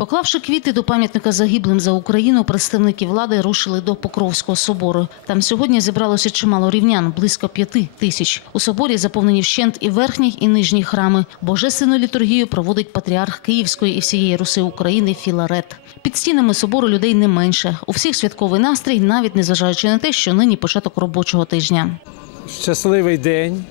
Поклавши квіти до пам'ятника загиблим за Україну, представники влади рушили до Покровського собору. Там сьогодні зібралося чимало рівнян, близько п'яти тисяч. У соборі заповнені вщент і верхній, і нижній храми. Божественну літургію проводить патріарх Київської і всієї Руси України Філарет. Під стінами собору людей не менше. У всіх святковий настрій, навіть незважаючи на те, що нині початок робочого тижня. щасливий день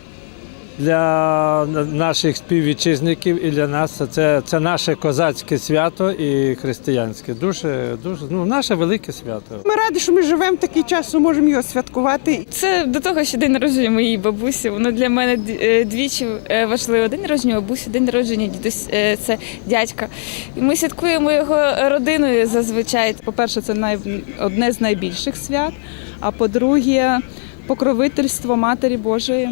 для наших співвітчизників і для нас. Це, це наше козацьке свято і християнське. Дуже, дуже ну, наше велике свято. Ми раді, що ми живемо в такий час, що можемо його святкувати. Це до того, що день народження моєї бабусі. Воно для мене е, двічі е, важливо. День народження бабусі, день народження дідусь е, це дядька. І ми святкуємо його родиною зазвичай. По-перше, це най... одне з найбільших свят. А по-друге, покровительство Матері Божої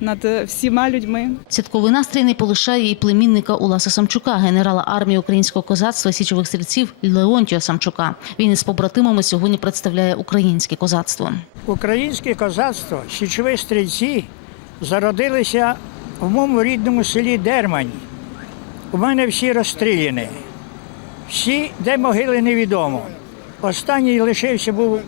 над е, всіма людьми. Святковий настрій не полишає і племінника Уласа Самчука, генерала армії українського козацтва січових стрільців Леонтія Самчука. Він із побратимами сьогодні представляє українське козацтво. Українське козацтво, січові стрільці зародилися в моєму рідному селі Дермань. У мене всі розстріляні. Всі, де могили, невідомо. Останній лишився був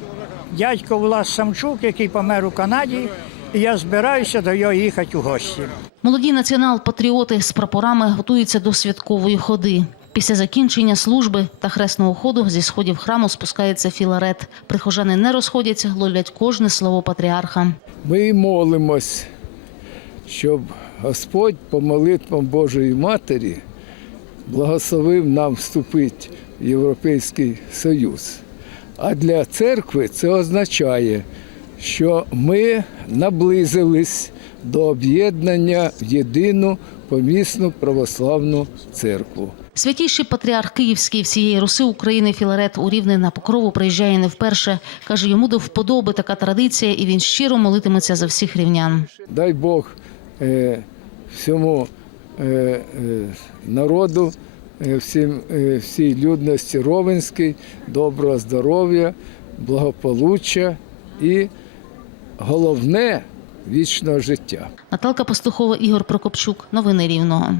дядько Влас Самчук, який помер у Канаді, і я збираюся до його їхати у гості. Молоді націонал-патріоти з прапорами готуються до святкової ходи. Після закінчення служби та хресного ходу зі сходів храму спускається філарет. Прихожани не розходяться, ловлять кожне слово патріарха. Ми молимось, щоб Господь по молитвам Божої Матері благословив нам вступити в Європейський Союз. А для церкви це означає, що ми наблизились до об'єднання в єдину помісну православну церкву. Святійший патріарх Київський всієї Руси України Філарет у Рівне на покрову приїжджає не вперше. Каже, йому до вподоби така традиція, і він щиро молитиметься за всіх рівнян. Дай Бог е, всьому е, е, народу, е, всім, е, всій людності Ровенській, доброго здоров'я, благополуччя і головне вічного життя. Наталка Пастухова, Ігор Прокопчук. Новини Рівного.